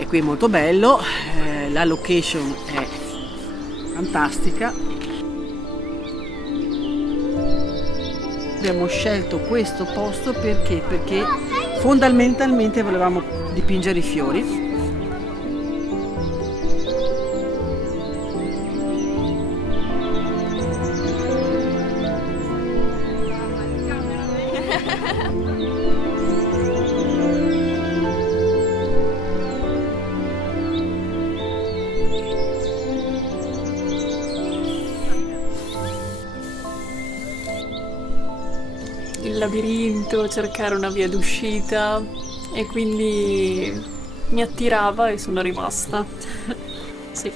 e qui è molto bello, la location è fantastica. Abbiamo scelto questo posto perché fondamentalmente volevamo dipingere i fiori. Il labirinto, cercare una via d'uscita e quindi mi attirava e sono rimasta. Sì.